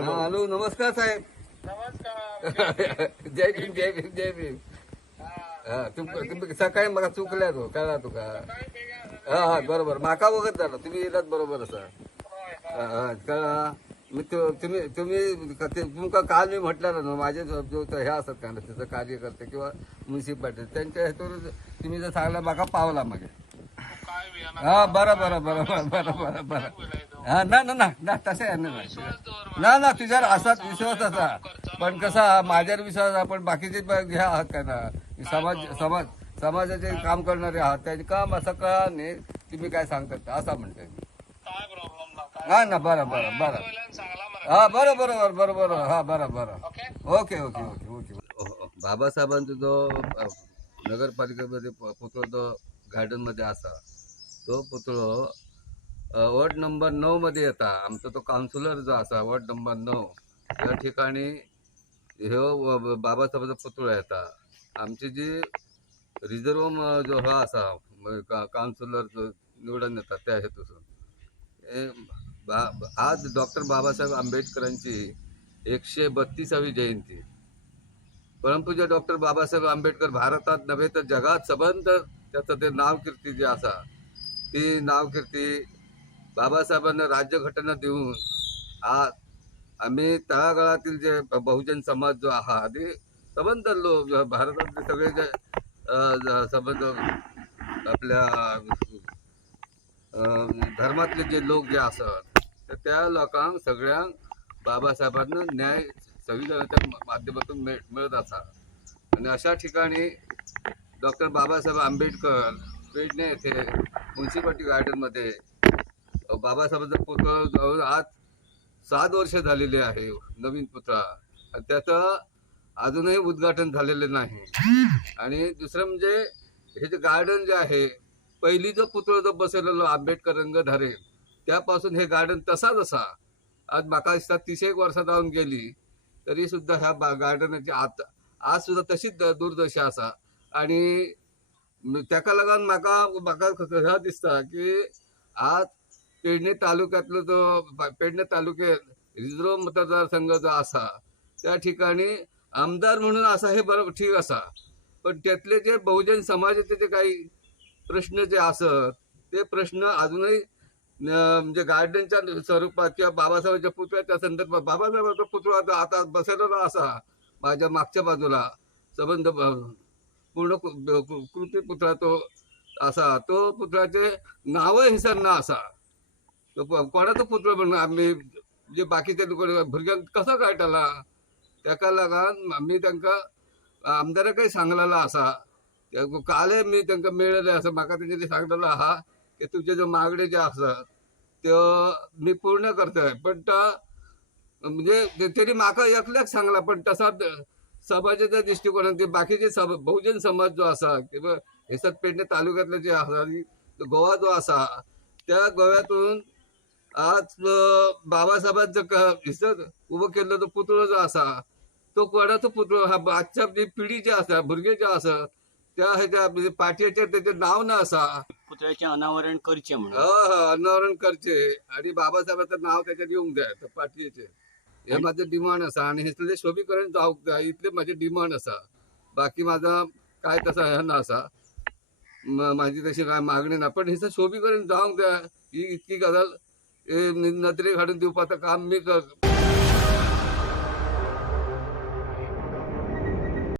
Hello नमस्कार साहेब. नमस्कार. जय भीम जय भीम जय भीम. हा तुम्ही सकाळी मला चुकल्या तो कळला तुका. हा बरोबर माका वगत झालं तुम्ही येतात बरोबर असा. कळला मी तुम्ही तुम्ही तुमका काल मी म्हटलं ना माझे जो हे असतात का ना त्याचं कार्य करते किंवा म्युन्सिपाल्टी त्यांच्या ह्यातून तुम्ही जर सांगला माका पावला मागे. हा बरं बरं बरं बरं बरं बरं बरं. हा ना ना ना तसं आहे ना ना तुझ्यावर असाच विश्वास असा. पण कसा माझ्यावर विश्वास आपण बाकीचे हे आहात का ना समाजाचे काम करणारे आहात त्याचे काम असं का नाही तुम्ही काय सांगतात असं म्हणतोय मी. काय प्रॉब्लेम हा ना बरं बरं बरं. हा बरं बरोबर बरोबर हा बरं बरं. Okay okay okay okay. बाबासाहेबांचा जो नगरपालिकेमध्ये पुतळा जो गार्डन मध्ये असा तो पुतळो वॉर्ड नंबर 9 मध्ये येता. आमचा तो काउन्सिलर जो असा वॉर्ड नंबर 9 या ठिकाणी ह्यो बाबासाहेबांचा पुतळा येता. आमची जी रिझर्व जो हा असा काउन्सिलर जो निवडून येतात त्या हेतून आज डॉक्टर बाबासाहेब आंबेडकरांची 132वी जयंती. परंतु डॉक्टर बाबासाहेब आंबेडकर भारतात नव्हे तर जगात सबंध त्याचं ते नावकीर्ती जी असा ती नावकीर्ती बाबासाहेबांना राज्यघटना देऊन आज आम्ही तळागाळातील जे बहुजन समाज जो आहात आणि सबंध लोक भारतातले सगळे जे सबंध आपल्या धर्मातले जे लोक जे असतात तर त्या लोकांक सगळ्यांक बाबासाहेबांना न्याय संविधानाच्या माध्यमातून मिळत असा. आणि अशा ठिकाणी डॉक्टर बाबासाहेब आंबेडकर पेडणे येथे म्युन्सिपाल्टी गार्डनमध्ये बाबासाहेबांचा पुतळा जवळ आज 7 वर्ष झालेले आहे. नवीन पुतळा आणि त्याचं अजूनही उद्घाटन झालेले नाही. आणि दुसरं म्हणजे हे जे गार्डन जे आहे पहिली जो पुतळा जो बसवलेला आंबेडकर रंगधारे त्यापासून हे गार्डन तसाच असा. आज म्हाका दिसता 30 वर्सां जाऊन गेली तरी सुद्धा ह्या गार्डनाची आज सुद्धा तशीच दुर्दशा असा. आणि त्याका लागून म्हाका दिसता की आज पेडणे तालुक्यातलो जो पेडणे तालुक्यात रिझर्व मतदारसंघ जो असा त्या ठिकाणी आमदार म्हणून असा हे बरोबर ठीक असा. पण त्यातले जे बहुजन समाजाचे जे काही प्रश्न जे असत ते प्रश्न अजूनही म्हणजे गार्डनच्या स्वरूपात किंवा बाबासाहेबांच्या पुतळ्याच्या संदर्भात बाबासाहेबांचा पुतळा आता बसवलेला असा माझ्या मागच्या बाजूला संबंध पूर्ण कृती पुतळा तो असा. तो पुतळ्याचे नाव हिसरना असा. तो कोणाचा पुतळा म्हणून आम्ही जे बाकीचे भुरग्यांक कसं कळटला त्याका लागून आम्ही तांकां आमदाराकय सांगलेला असा. काले मी तांकां मेळयले असा म्हाका तेंचे सांगलेलो आहा की तुझे जो मागणे जे आसा त्यो मी पूर्ण करतोय. पण म्हणजे तरी म्हाका एकल्याक सांगला पण तसा समाजाच्या दृष्टिकोनात ते बाकीचे बहुजन समाज जो असा किंवा हेसत पेडणे तालुक्यातले जे आसा गोवा जो असा त्या गोव्यातून आज बाबासाहेबांचं उभं केलेलो तो पुतळो जो असा तो कोणाचो पुतळो हा आजच्या जी पिढी जी आसा भुरगे जे आसा त्या ह्याच्या म्हणजे पाठयेचेर त्याचे नाव ना असा. पुतळ्याचे अनावरण करचे म्हणून अनावरण करचे आणि बाबासाहेबांचं नाव त्याच्यात येऊंक जाय पाठयेचेर हे माझं डिमांड असा. आणि इथले शोभीकरण जावंक जाय इतले माझे डिमांड असा. बाकी माझा काय तसा हे ना असा माझी तशी काय मागणी ना पण हिचं शोभीकरण जावंक जाय ही इतकी गजाल नदरेक हाडून दिवपाचं काम मी